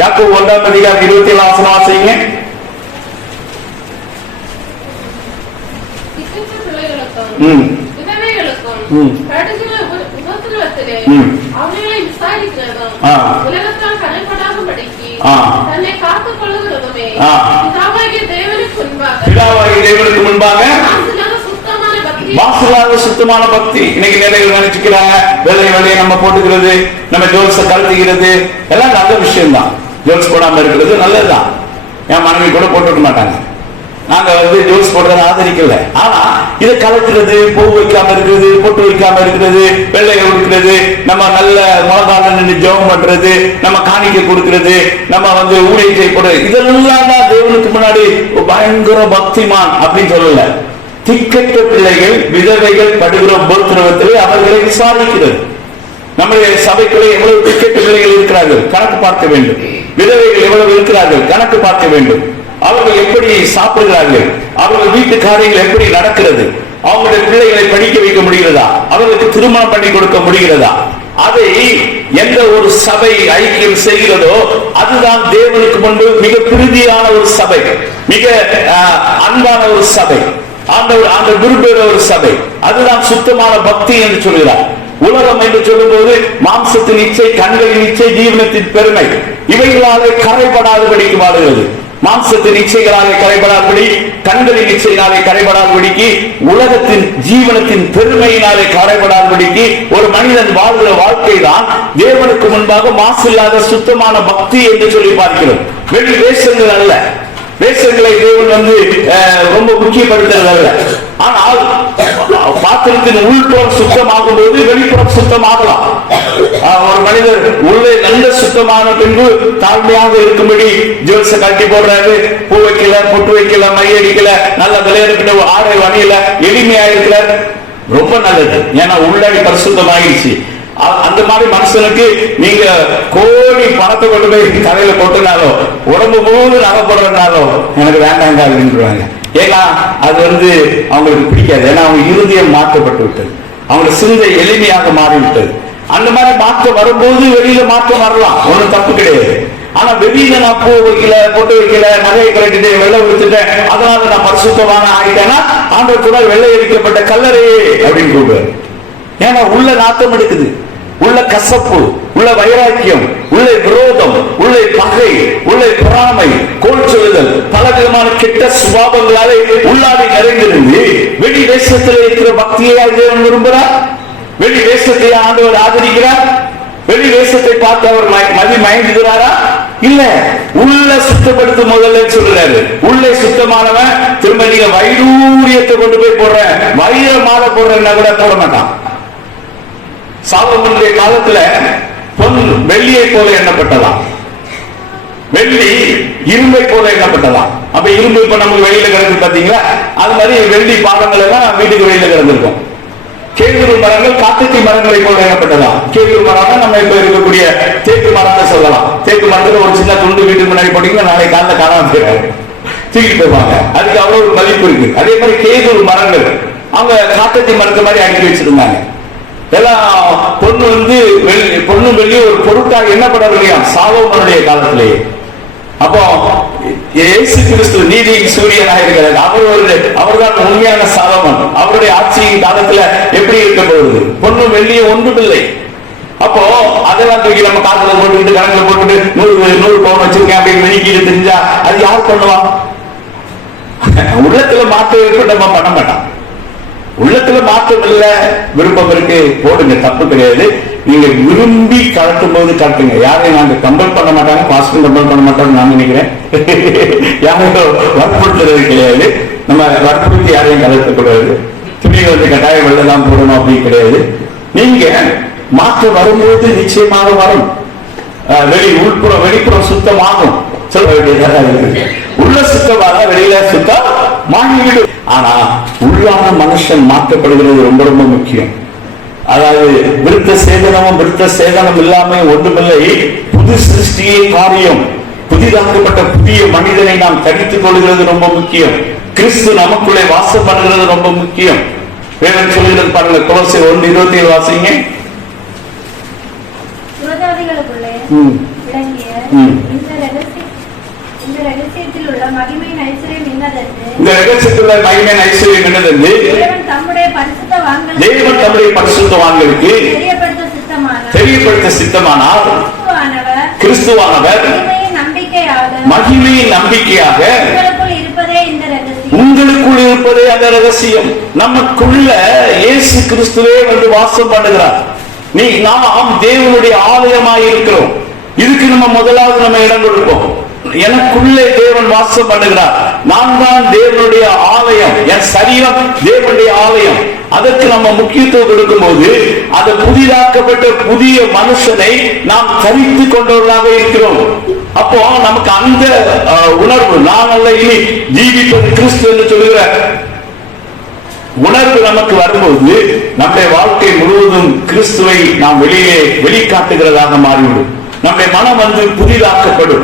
யாக்கோபு 1:27 வாசிங்க. தேவனுக்கு முன்பாக வாசலாக சுத்தமான பக்தி. இன்னைக்கு நிறைய நினைச்சுக்கிறாங்க, வேலையை நம்ம போட்டுக்கிறது, நம்ம ஜோல்ஸ கலத்துக்கிறது எல்லாம் நல்ல விஷயம் தான். ஜோல்ஸ் போடாம இருக்கிறது நல்லதுதான். என் மனைவி கூட போட்டுக்க மாட்டாங்க. நாங்க ஜோல்ஸ் போடுறத ஆதரிக்கல. ஆனா இதை கலக்கிறது, பூ வைக்காம இருக்கிறது, பொட்டு வைக்காம இருக்கிறது, வெள்ளையை கொடுக்கிறது, நம்ம நல்ல முழங்கால நின்று ஜெபம் பண்றது, நம்ம காணிக்கை கொடுக்கிறது, நம்ம ஊழியம் செய்யப்படுறது, இதெல்லாம் தான் தேவனுக்கு முன்னாடி பயங்கர பக்திமான் அப்படின்னு சொல்லல. திக்கற்ற பிள்ளைகள், விதவைகள் படுகிற உபத்திரவத்தில் அவர்களை விசாரிக்கிறது. நம்முடைய சபைக்குள்ளே எவ்வளவு திக்கற்ற பிள்ளைகள் இருக்கிறார்கள், கணக்கு பார்க்க வேண்டும். விதவைகள் எவ்வளவு இருக்கிறார்கள், கணக்கு பார்க்க வேண்டும். அவர்கள் எப்படி சாப்பிடுகிறார்கள், அவர்கள் வீட்டு காரியங்கள் எப்படி நடக்கிறது, அவங்களுடைய பிள்ளைகளை படிக்க வைக்க முடிகிறதா, அவர்களுக்கு திருமணம் பண்ணி கொடுக்க முடிகிறதா, அதை எந்த ஒரு சபை ஐக்கியம் செய்கிறதோ அதுதான் தேவனுக்கு முன்பு மிக பிரீதியான ஒரு சபை, மிக அன்பான ஒரு சபை, அந்த விரும்புகிற ஒரு சபை. அதுதான் சுத்தமான பக்தி என்று சொல்கிறார். உலகம் என்று சொல்லும் போது மாம்சத்தின் இச்சை, கண்களின் இச்சை, ஜீவனத்தின் பெருமை இவைகளாலே கரைபடாதபடிக்கு வாழுகிறது. மாம்சத்தின் இச்சைகளாலே கரைபடாதபடி, கண்களின் இச்சையினாலே கரைபடாதபடிக்கு, உலகத்தின் ஜீவனத்தின் பெருமையினாலே கரைபடாதபடிக்கு ஒரு மனிதன் வாழ்கிற வாழ்க்கை தான் தேவனுக்கு முன்பாக மாசில்லாத சுத்தமான பக்தி என்று சொல்லி பார்க்கிறோம். வெளி வேஷங்கள் அல்ல, வேஷங்களை தேவன் ரொம்ப முக்கியப்படுத்துறது அல்ல. ஆனால் பாத்திரத்தின் உள்புறம் சுத்தமாகும் போது வெளிப்புறம் சுத்தமாகலாம். ஒரு மனிதர் உள்ளே நல்ல சுத்தமான பின்பு தாழ்மையாக இருக்கும்படி ஜோல்ஸ கட்டி போடுறாரு, பூ வைக்கல, பொட்டு வைக்கல, மையடிக்கல, நல்ல விளையாடுகிற ஆடை வணியில எளிமையா இருக்கிறார், ரொம்ப நல்லது. ஏன்னா உள்ளாடி பரிசுத்தமாகிடுச்சு. அந்த மாதிரி மனுஷனுக்கு நீங்க கோடி பணத்தை கொண்டு போய் கதையில போட்டுனாலோ, உடம்பு போது நகை போடுறதுனாலோ எனக்கு வேண்டாங்க அப்படின்றாங்க. ஏன்னா அது அவங்களுக்கு பிடிக்காது. ஏன்னா அவங்க இருதயம் மாற்றப்பட்டு விட்டது, அவங்க சிந்தை எளிமையாக மாறிவிட்டது. அந்த மாதிரி மாற்றம் வரும்போது வெளியில மாற்றம் வரலாம், ஒன்றும் தப்பு கிடையாது. ஆனா வெளியில நான் பூ வைக்கல, பொட்டு வைக்கல, நகையை கட்டிட்டு வெள்ளை விடுத்துட்டேன், அதனால நான் பரிசுத்தமான ஆயிட்டேன்னா ஆண்டவர் கூட வெள்ளை அடிக்கப்பட்ட கல்லறையே அப்படின்னு கூப்பிடுவார். ஏன்னா உள்ள நாட்டம் எடுக்குது, உள்ள கசப்பு, உள்ள வைராக்கியம், உள்ள விரோதம், உள்ள பகை, உள்ள பொறாமை, கோல் சொல்லுதல், பல விதமான கெட்ட சுபாவங்களாலே உள்ளாடி நிறைந்திருந்து வெளி தேசத்தில் இருக்கிற பக்தியை தேவன் விரும்புகிறார். வெளி தேசத்தை ஆண்டவர் ஆதரிக்கிறார். வெளி தேசத்தை பார்த்து அவர் மதி மயங்குகிறாரா? இல்ல. உள்ள சுத்தப்படுத்தும் முதல்ல சொல்றாரு. உள்ளே சுத்தமானவன் திரும்ப நீங்க வைடூரியத்தை கொண்டு போய் போடுற, வைர மாலை போடுறன்னா கூட போட மாட்டான். சாலமோனுடைய காலத்துல பொன் வெள்ளியை போல எண்ணப்பட்டதாம், வெள்ளி இரும்பை போல எண்ணப்பட்டதாம். அப்ப இரும்பு இப்ப நமக்கு வெளியில கிடக்கு பாத்தீங்களா, அது மாதிரி வெள்ளி பாதங்கள் எல்லாம் வீட்டுக்கு வெளியில கிடந்திருக்கும். கேதுரு மரங்கள் காட்டுத்தி மரங்களை போல எண்ணப்பட்டதாம். கேதுரு மரம் நம்ம இப்ப இருக்கக்கூடிய தேக்கு மரத்தை சொல்லலாம். தேக்கு மரத்துல ஒரு சின்ன துண்டு வீட்டுக்கு முன்னாடி போட்டீங்கன்னா நாளை காலைல காணாம போயிடாது, தூக்கிட்டு போவாங்க. அதுக்கு அவ்வளவு ஒரு மதிப்பு இருக்கு. அதே மாதிரி கேதுரு மரங்கள் அவங்க காட்டுத்தி மரத்தை மாதிரி அடுக்கி வச்சிருந்தாங்க. எல்லாம் பொண்ணு வெள்ளி ஒரு பொருட்டாக எண்ணப்படவில்லையா சாலோமோனுடைய காலத்திலேயே. அப்போ இயேசு கிறிஸ்து நீதியின் சூரியனாக இருக்கிறார். அவர்தான் உண்மையான சாலோமோன். அவருடைய ஆட்சியின் காலத்துல எப்படி இருக்க போகுது? பொண்ணு வெள்ளிய ஒன்றுமில்லை. அப்போ அதெல்லாம் தூக்கி நம்ம காசுல போட்டுக்கிட்டு கணக்குல போட்டுட்டு 100 பவுன் வச்சிருக்கேன் அப்படின்னு வெளிக்கிட்டு தெரிஞ்சா அது யார் பண்ணுவான்? உள்ளத்துல மாற்றம் ஏற்பட்ட பண்ண மாட்டான். உள்ளத்துல மாற்றம் இல்ல, விருப்பம் இருக்கு, போடுங்க, தப்பு கிடையாது. நீங்க விரும்பி கலட்டும் போது கலட்டுங்க. யாரையும் நாங்க கம்பல் பண்ண மாட்டாங்க, பாஸ்டர் கம்பல் பண்ண மாட்டாங்க நான் நினைக்கிறேன். யாரையும் வற்புறுத்துறது கிடையாது. நம்ம வற்புறுத்தி யாரையும் கலட்டக்கூடாது. துணி கட்டாயம் வெள்ளதான் போடணும் அப்படின்னு கிடையாது. நீங்க மாற்றம் வரும்போது நிச்சயமாக வரும். வெளிப்புறம் சுத்தமாகும். சொல்ல வேண்டியதாக இருக்கு. உள்ள சுத்தமாக வெளியில சுத்தம் மாறிவிடும். ஆனா உள்ளான மனுஷன் மாற்றப்படுகிறது ரொம்ப ரொம்ப முக்கியம். அதாவது விருத்த சேதனம் இல்லாம ஒன்றுமில்லை. புது சிருஷ்டியே காரியம். புதிதாக்கப்பட்ட புதிய மனிதனை நாம் தரித்துக் கொள்கிறது ரொம்ப முக்கியம். கிறிஸ்து நமக்குள்ளே வாசம் பண்ணுகிறது ரொம்ப முக்கியம். வேதம் சொல்கிறது பாருங்க, கொலோசியர் 1:27 வாசிங்க. விளங்கிய இந்த ரகசியத்தில் உள்ள மகிமையின் ஐஸ்வர்யம் என்னதென்று தேவன் தம்முடைய பரிசுத்தவான்களுக்கு தெரியப்படுத்த சித்தமானால் கிறிஸ்துவானவர் மகிமையின் நம்பிக்கையாக உங்களுக்குள் இருப்பதே அந்த ரகசியம். நமக்குள்ள இயேசு கிறிஸ்துவே வந்து வாசம் பண்ணுகிறார். நாம் தேவனுடைய ஆலயமாய் இருக்கிறோம். இதுக்கு நம்ம முதலாவது நம்ம இடம் கொடுப்போம். எனக்குள்ளே தேவன் வாசம் பண்ணுகிறார். நான் தான் தேவனுடைய ஆலயம். என் சரீரம் தேவனுடைய ஆலயம். அதற்கு நம்ம முக்கியத்துவம் கொடுக்கும் போது அது புதிதாக்கப்பட்ட புதிய மனுஷனை நாம் தரித்து கொண்டவர்களாக இருக்கிறோம். அப்போ நமக்கு அந்த உணர்வு, நான் அல்ல இனி ஜீவிப்பது கிறிஸ்து என்று சொல்லுகிற உணர்வு நமக்கு வரும்போது நம்முடைய வாழ்க்கை முழுவதும் கிறிஸ்துவை நாம் வெளியே வெளிக்காட்டுகிறதாக மாறிவிடும். நம்முடைய மனம் வந்து புதிதாக்கப்படும்.